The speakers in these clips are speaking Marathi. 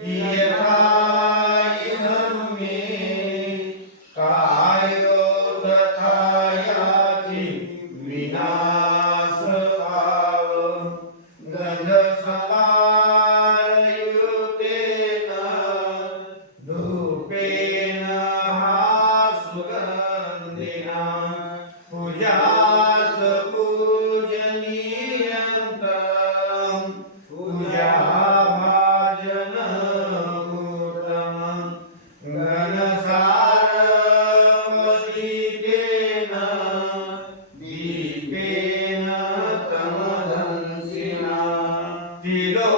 यथा इदं मे कायो तथा याति विनाश भाव गंध समायुक्तेन धूपेन सुगंधिना पूजाच पूजनीयं पूजा घनसारवदितेन दीपेन तमदंसिना तिलोकदीपं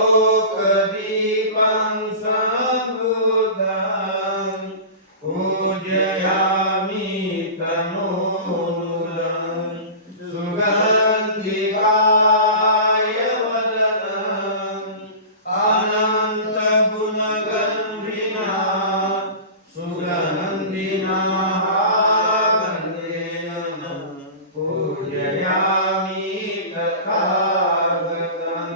संबुद्धं पूजयामि तनूनुदं सुगन्धिकाय वदनं अनन्तगुणगन्धिना सुगन्धिना गन्धेन पूजयामि तथागतं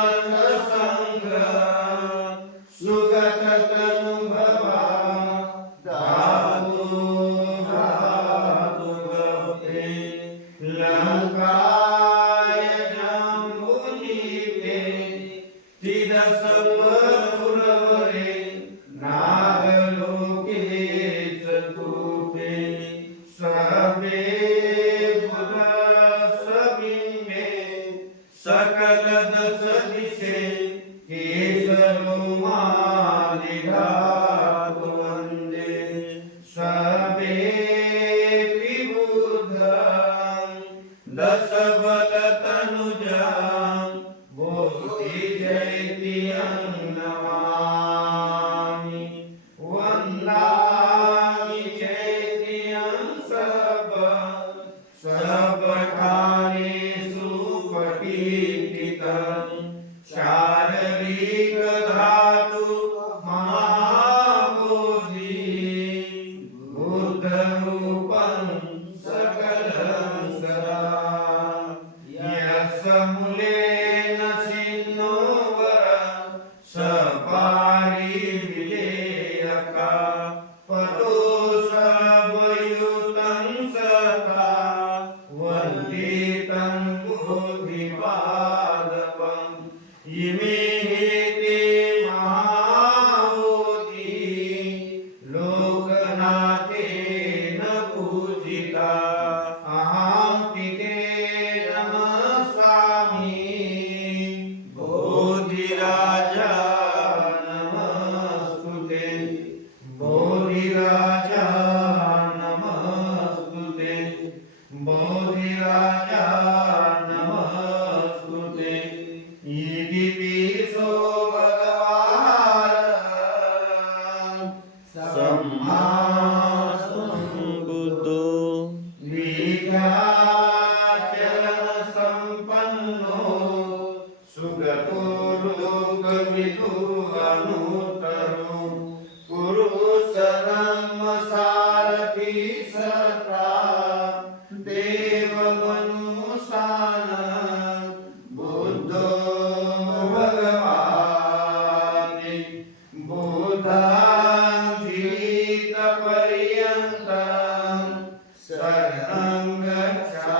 बुद्धधम्मसङ्घ सुगततनुभवा धातु धातु गते लङ्काय जम्बुदीपे तिरसपुरवरे नागलोके चतुर्थे सर्वे बुधसबिम्बे सकल दश दिशे केशरोमादिधातु वन्दे सर्वे विबुधं दशबलतनुजां बोधिजयन्तीं नमामि वन्दामि चैत्यं सबकालेषु पठितं शारीरिकधातु महाबोधि बुद्धरूपं सकलं सदा यस्मूलेन सिन्नो सपारि विलेयका पतो सवयुतं सदा वन्दितं बोधिपादपम् इमे ते महाबोधि लोकनाथेन पूजिता अहं पिते नमस्यामि बोधिराजा नमस्तुते बोधिराजा नमस्तुते बोधिराजा नमस्तुते इति विशो भगवान् सम्मा सम्बुद्धो विद्याचरणसम्पन्नो सुगतो लोकविदो अनुत्तरो पुरुषधर्मसारथी सता देवमनुष्याणां बुद्धो भगवान् बुद्धं जीवितपर्यन्तं शरणं गच्छामि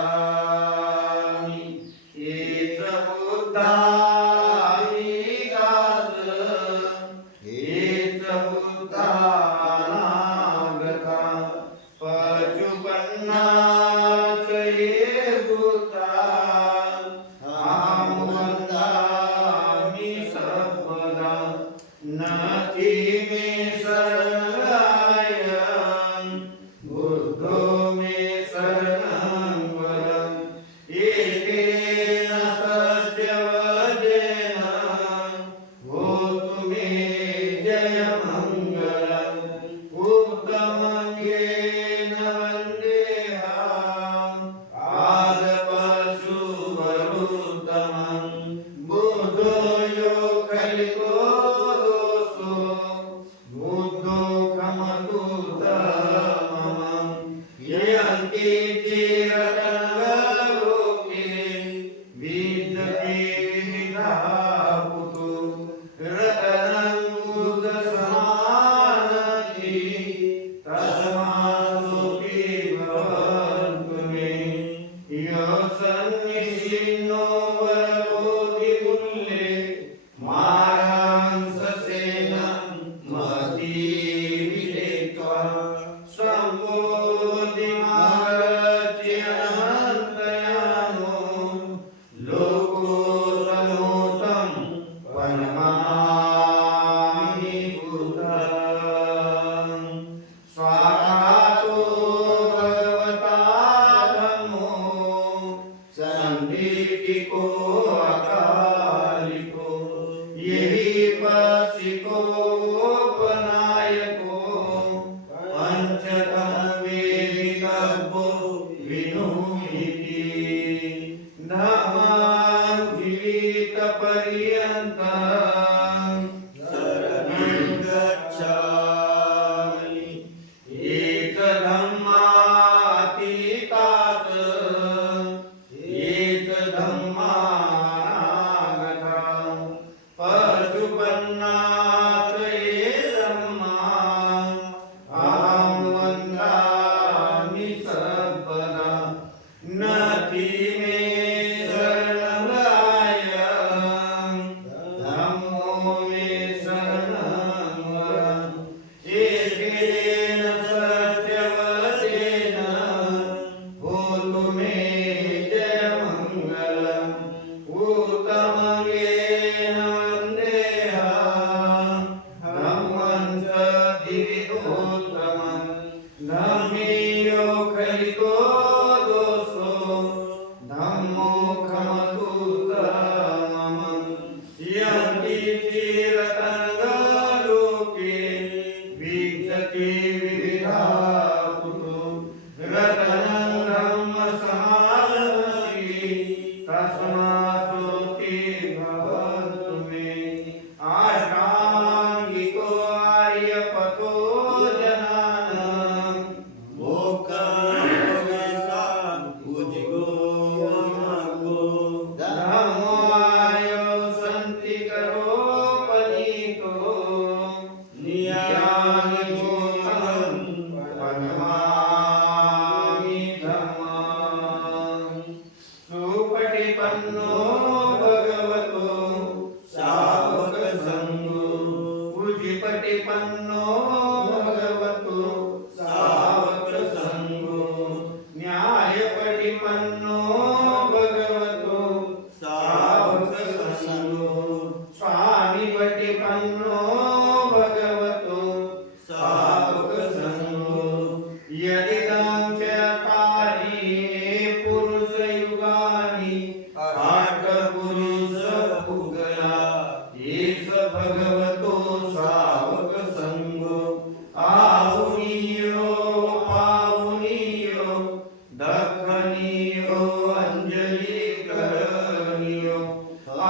एष बुद्धानि दास रसिकोपनायको पंचतम वेदितव्यो विनुहिति धम्मं जीवितपर्यन्तं शरणं गच्छामि एकदम्मातीतात् एकदम्मानागतं पशुपन्नात् ये धम्मां अहं वन्दामि सर्वदा नति मे शरणं धम्मो मे शरणं वरम् एकेन सत्यवचेन होतु मे जयमङ्गलम् उत्तमङ्गेन वन्देऽहं धम्मं च दिव्योत्तमं धम्मीयो खलितो दोषो धम्मो खमतुत्तमम् यन्ति चिरतरङ्गलोके विचति विविधा कुतो रतनं ब्रह्मसमालमति तस्मात्सोऽपि भवतु मे आष्टाङ्गिको आर्यपतो जनानां धम्मो आयो सन्ति करोपनीतो नियानि भूतं पन्मामि धम्मं सुपटिपन्नो भगवतो सावकसङ्गो उजिपटिपन्नो भगवतो सावकसङ्गो न्यायपटिपन्नो भगवतो सावकसङ्गो स्वामिपटिपन्नो भगवतो सावकसङ्गो यदिदं चत्वारि पुरुषयुगानि आट्टपुरुषपुगला एष भगवतो सावकसङ्गो आहुनीयो पाहुनीयो दक्षिणीयो अञ्जलिकरणीयो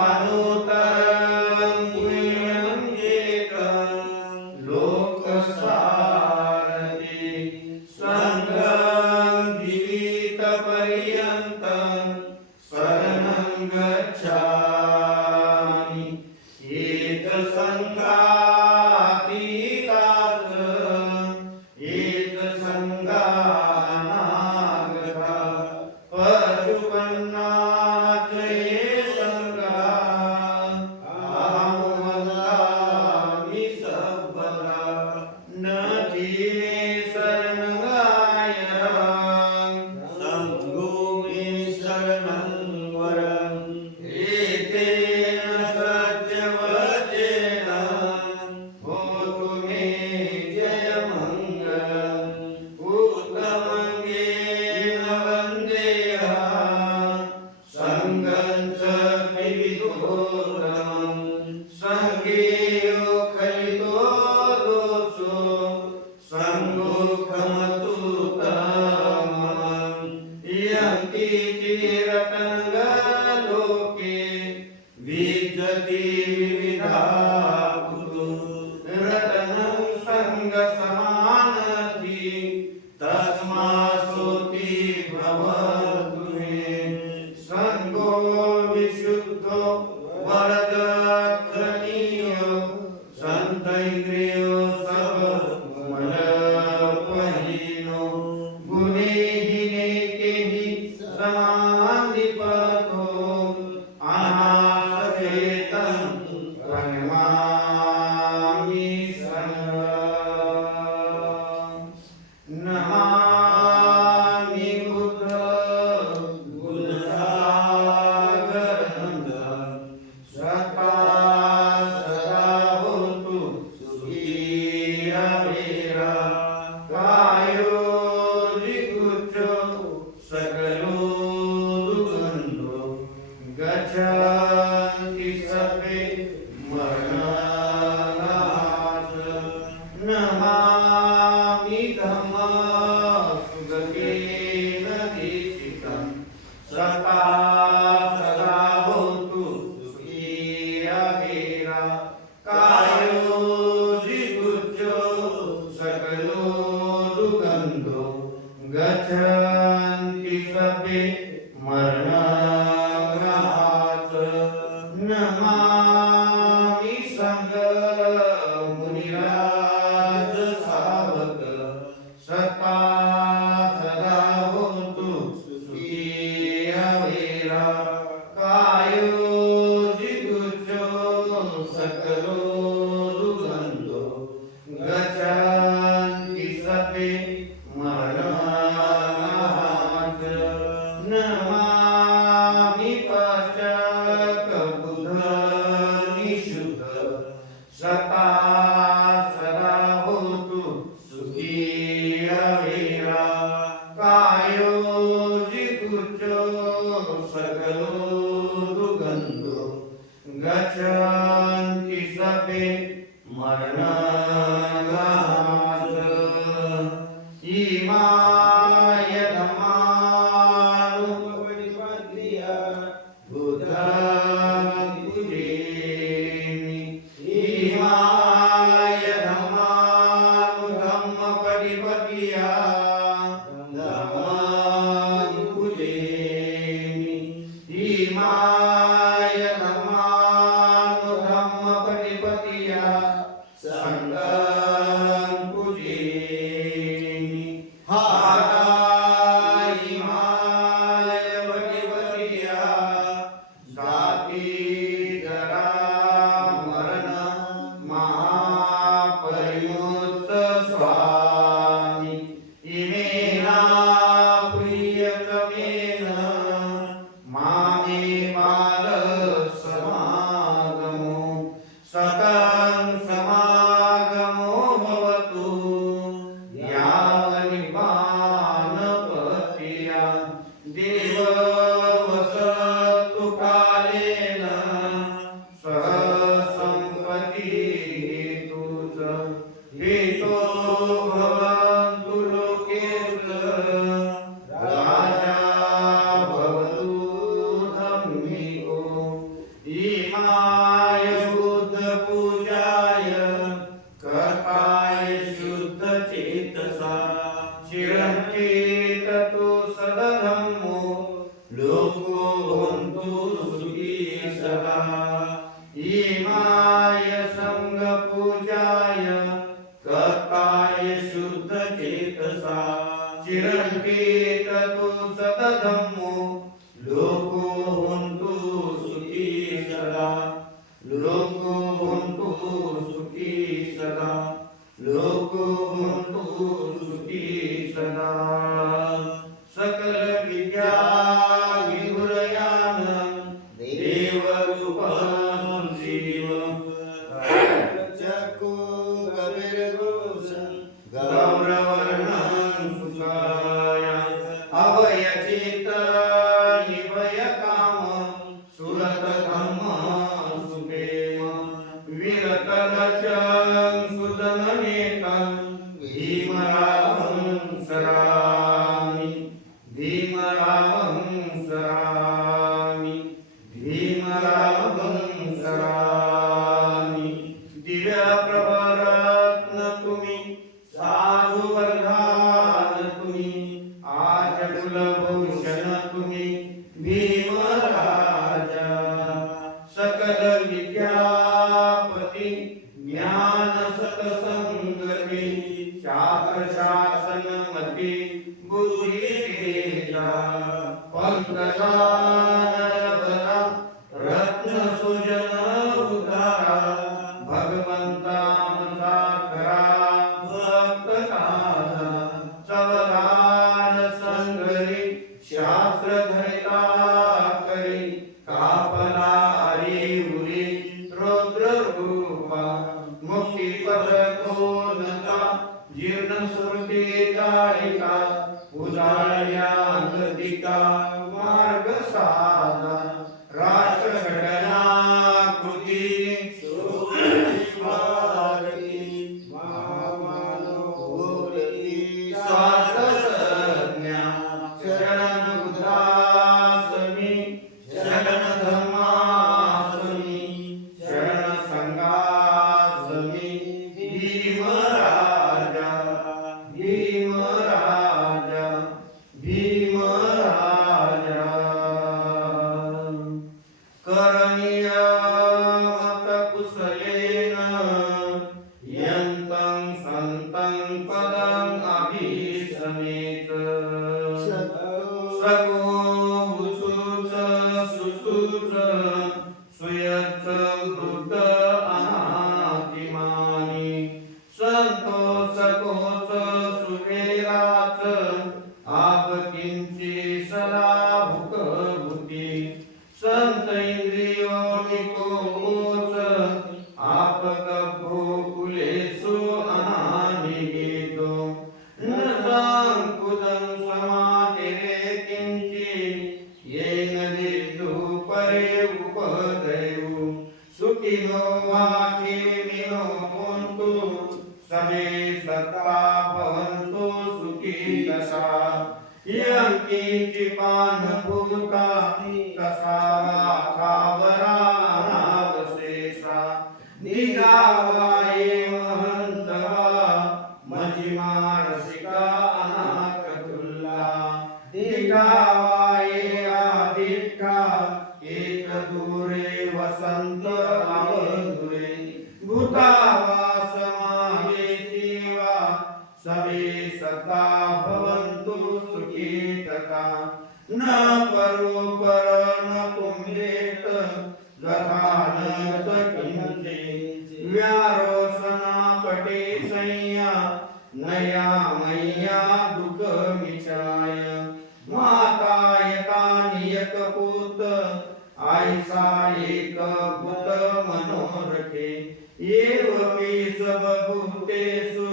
अनुत्तरं पुण्यं एकं लोकसारथि सङ्गं जीवितपर्यन्तं शरणं गच्छामि एतसङ्गातीतात् एतसङ्गानागता पशुपन्नात् ये सङ्गा अहं वन्दामि सर्वदा नति मे शरणं सङ्गो मे शरणं वरम् एतेन सत्यवचेन होतु मे जयमङ्गलम् उत्तमङ्गेन वन्देऽहं सङ्गं च विविधोत्तमं सङ्गेयो खलितो दोषो सङ्गो खमतुत्तमम् यन्ति चिरतरङ्गलोके विचति विविधा कुतो रतनं सङ्गसमानति तस्मात्सोऽपि भवतु मे सङ्गो विशुद्धो वरदक्षिणीयो सन्तैर्यो सबमलपहीनो गुणेहीनेकेहि समाधिपतो अनासचेतं प्रणमामि सर्वं नमामि बुद्ध गुणसागरं सदा सदा होतु सुखी हरेरा कायो जिगुच्चो सकलो दुर्गन्धो गच्छन्ति सर्वे मरणं सकलो दुर्गन्धो गच्छन्ति सर्वे मरणात् नमामि पाचकबुधनिषुध सता सदा होतु सुखी अवेरा कायो जिगुचो सकलो दुर्गन्धो गच्छन्ति सर्वे मरणात् इमाय धम्मानुपरिपद्य बुद्धं पूजयामि इमाय धम्मानुपरिपद्य धम्मं पूजयामि इमाय धम्मानुपरिपद्य संघं पूजयामि इमाय पटिपद्य जाति जरा मरण महापरिमुक्त स्वामी इमेना प्रियतमेन मामे बाल समागमो सतं समागमो भवतु यावनिपानपत्या देव वसतु कालेन सह सम्पत्तिहेतु च हेतो भवन्तु लोकेषु राजा भवतु धम्मिको इमाय बुद्धपूजाय कर्ताय शुद्धचेतसा चिरञ्चेततो सदधम्मो लोको हन्तु सुखी सदा इमाय सङ्गपूजाय कर्ताय शुद्धचेतसा चिरञ्चेततो सदधम्मो लोको हन्तु सुखी सदा लोको हन्तु सुखी सदा लोको हन्तु सुखी सदा सकल विद्या विभूषयान् देवरूपं शिवं चक्षु गभीरभूषं गौरवर्णं सुखाय अभयचित्त निभयकाम सुरतधम्म सुप्रेम विरतलचं सुजननेतं भीमरावं सरामि भीमरावं सरामि भीमरावं सरामि दिव्यप्रभरत्न तुम्ही साधुवर्धान तुम्ही आजकुलभूषण तुम्ही भीमराजा सकल विद्यापति ज्ञान सत्संगति शास्त्र शासन मति बुद्धि तेजा पंकजानरबला रत्न सुजन उद्धारा भगवंता साखरा भक्त काजा सवधान संगरी शास्त्र धरिता करी कापला हरी उरी रुद्र रूपा मुक्ति पद कोनका जीर्ण सुरती कालिका उदार्या गतिका मार्ग साधा राष्ट्रघटना कृती भारती महामानवती स्वार्थ संज्ञा शरण बुद्धासमी शरण धम्मासमी शरण संघासमी भीमराजा भीमराजा भीमराजा करणीय मत कुशलेन यन्तं संतं पदं अभिसमेत सगो सुयत् वृद्ध वाक्येमिनो होन्तु समे सत्ता भवन्तु सुखी दशा यं किंचिपानुभूता तसा खावरानावशेषा निगावाये महन्तवा मजिमा रसिका अनाकतुल्ला दिठावाये आदिठा एक दूरे वसंत आवदुरे भूतावा समावेशी वा सवे सता भवन्तु सुखी तथा न परोपर न पुंजेत तथा न च किंचित् व्यारोसना पटे संया नया मैया दुख मिचाय माता यता नियक पुत आयसा एक पुत मनोरथे एवपि सबभूतेषु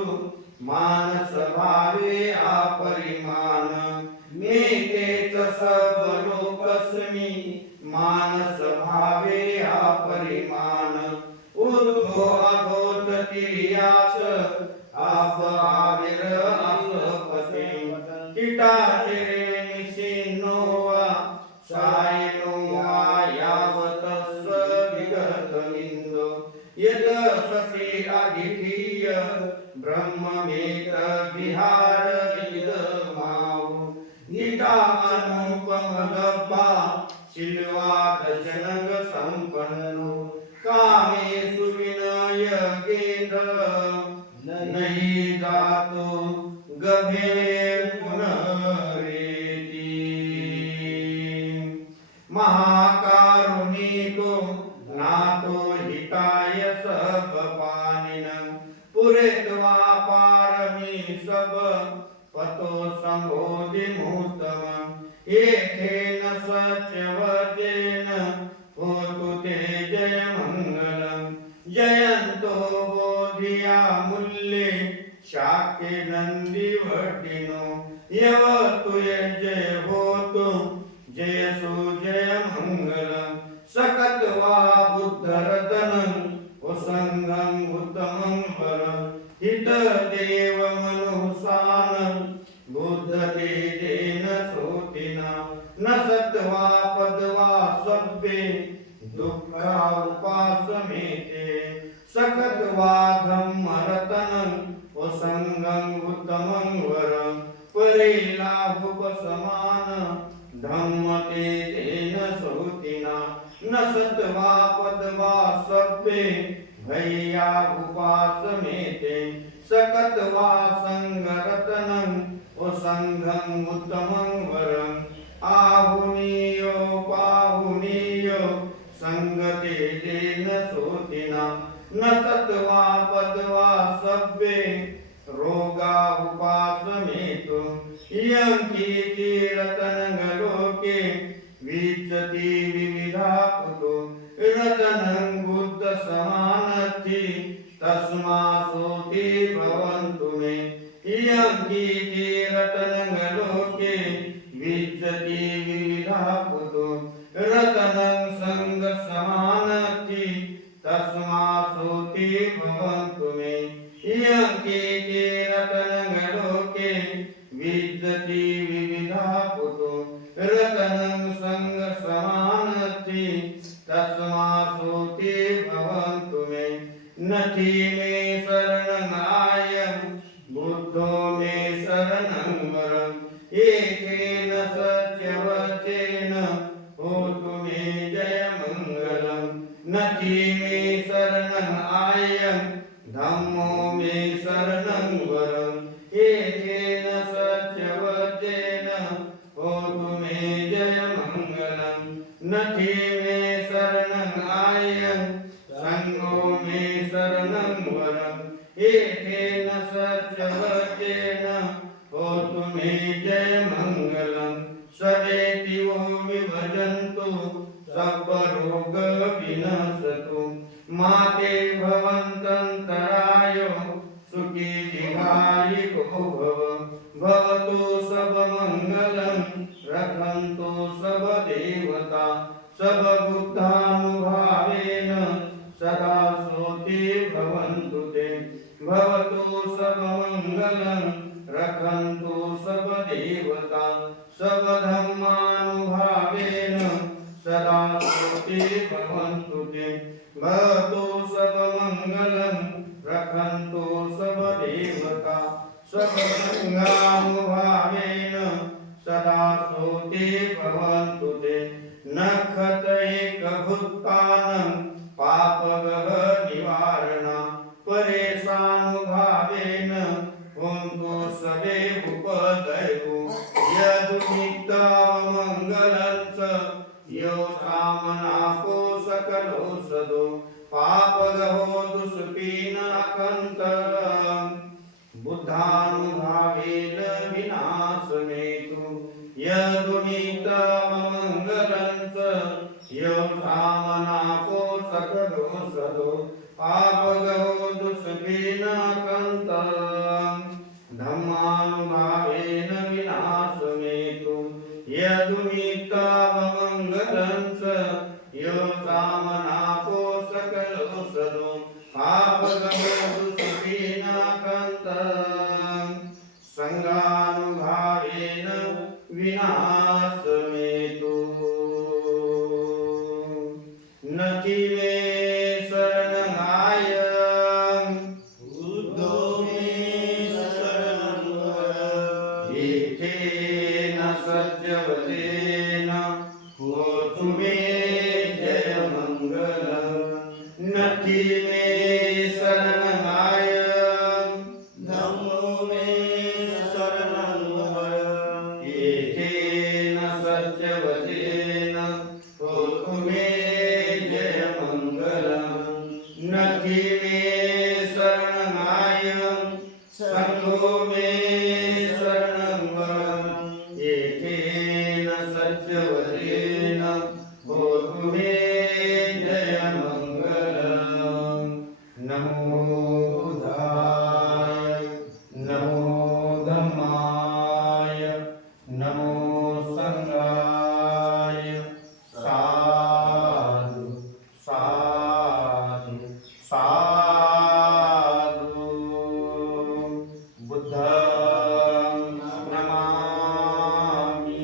मानस भावे अपरिमाण मेते च सब लोकस्मि मानस भावे अपरिमाण उद्धो अधोच तिर्याच आप आविर असपते किटाचिरे निशिन्नो वा सायनो वा यावतस्स विगतमिन्दो यत सति अदितीय ब्रह्ममेत विहार विदमाव गीता अनुपम गप्पा शिल्वाद जनक संपन्नो कामेषु विनय गेद नहीं जातो गभे पुनरेति महाकारुणिको नातो हिताय सब पानिनं पुरेत्वा पारमी सब पतो संबोधिमुत्तम एकेन सत्यवचेन होतु ते जय मंगलम जयंतो बोधिया मूल्ये शाके नंदी वड्डिनो यवतु जय होतु जय सुजय मंगलम सकत्वा बुद्धरतनं वसंगं उत्तमं वरं हित देव मनुसान बुद्ध तेजेन सोतिना न सत्वा पदवा सभ्ये दुःखा उपासमेते सकत्वा धम्मरतनं वसंगं उत्तमं वरं परिलाभुपसमान धम्म तेजेन सोतिना न सत्वा पदवा सभ्ये भैया उपासमेते सकत्वा संगरतनं वसंगं उत्तमं वरं आहुनीयो पाहुनीयो संगतेजेन सोतिना न सत्वा पदवा सभ्ये रोगा उपासमेतु यं कीर्तिरतनगलोके विचति विविधा पुतो रतनं बुद्ध समानति तस्मा सोति भवन्तु मे यं कीर्तिरतनगलोके विचति विविधा पुतो रतनं संग समानति तस्मा सोति भवन्तु मे यं कीर्तिरतनगलोके विचति विविधा पुतो रतनं संग समानति तस्मा सोति भवन्तु मे नथि मे शरणमायं बुद्धो मे शरणं वरं एकेन सत्यवचेन होतु मे जय मंगलं नथि मे शरणमायं धम्मो मे शरणं वरं एकेन सत्यवचेन होतु मे जय मंगलं नथि मे शरणमायं संगो मे शरणं वरं एकेन सत्यवचेन होतु मे जय मंगलं सवेति वो विभजन्तु सर्वरोग विनशतु माते भवन्तन्तरायो सुखी दीर्घायुको भव भवतु सब मंगलं रक्षन्तु सब देवता सब बुद्धानुभावेन सदा सोते भवन्तु ते भवतु सर्वमङ्गलं रक्षन्तु सर्वदेवता सर्वधर्मानुभावेन सदा सोते भवन्तु ते भवतु सर्वमङ्गलं रक्षन्तु सर्वदेवता सर्वसङ्गानुभावेन सदा सोते भवन्तु ते नखत एकभुक्तानं पापगः निवारण परेशानुभावेन हुन्तु सवे उपदयु यदुमित्तमङ्गलं च यो कामनाको सकलोषधो पापगहो दुष्पीनकन्तरम् बुद्धानुभावेन विनाशनेतु यदुमित्तमङ्गलं च यो कामनाको सकलोषधो पापगहो दुष्पीनकन्तरम् धम्मानुभावेन विनाशनेतु यदुमित्तमङ्गलं च यो कामनाको सकलोषधो पापगहो दुष्पीनकन्तरम् संगानुभावेन विनाशमेतु नति मे शरणगाय बुद्धो मे शरणं एतेन सत्यवचेन होतु मे जयमङ्गलं नति मे शरणगाय धम्मो मे शरणं एतेन सत्यवचेन होतु मे जयमङ्गलं नति मे शरणगाय सङ्घो मे शरणं एतेन सत्यवचेन होतु मे जयमङ्गलं नमो बुद्धाय नमो धम्माय नमो संघाय साधु साधु साधु बुद्धं नमामि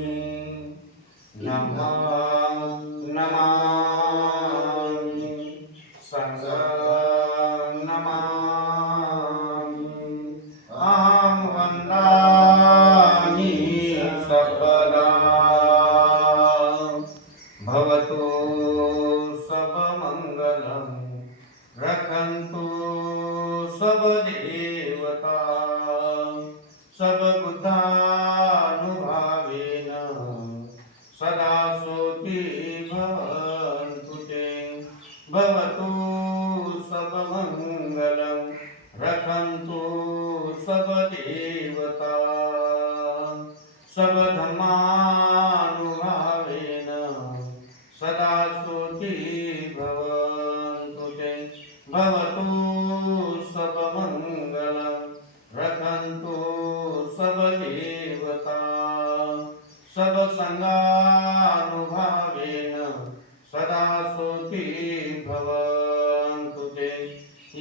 नमामि संघं नमामि अहं वन्दामि सर्वदा भवतु सर्वमङ्गलं रक्षन्तु सर्वदेवता सर्वबुद्धानुभावेन सदा सोति भवन्तु ते भवतु सर्वमङ्गलं रक्षन्तु सर्वदेवता सर्वधर्मानुभावेन सदा सोति भवन्तु ते भवतु सर्वमङ्गलं रक्षन्तु सर्वदेवता सर्वसङ्गानुभावेन सदा सोति भवन्तु ते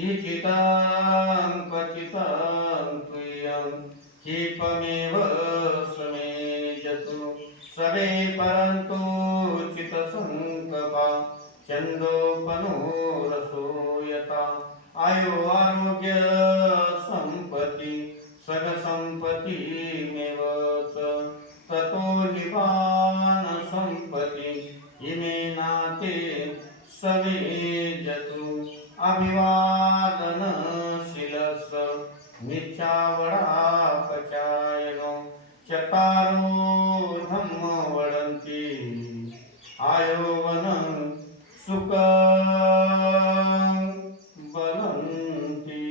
इचितं क्वचितं प्रियं क्षिपमेव समेजतु सर्वे परन्तु चित्तसङ्कपा चन्दोपनो यथा आयो आरोग्य सम्पत्ति सगसम्पत्तिमेव च ततो निपान सम्पत्ति इमे नाते सवेजतु अभिवादनशीलस्य मिथ्यावडापचायनो चतारो धम्म वदन्ति आयोवनं सुखं वदन्ति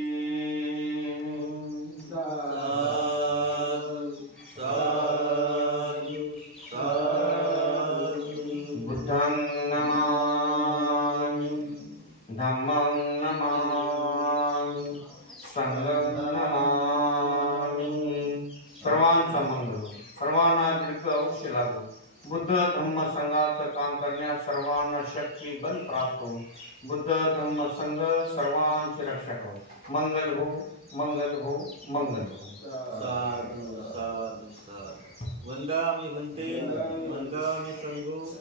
बुद्धं नमामि धम्मं नमामि संघं नमामि सर्वांचा मंगल सर्वांना दीर्घ आयुष्य लाभो बुद्ध धम्म संघाचं काम करण्यास सर्वांना शक्ती बल प्राप्त हो. बुद्ध धम्म संघ सर्वांचे रक्षक हो. मंगल हो, मंगल हो, मंगल हो. साधु साधु साधु. वंदामि वंदे, वंदामि संघो.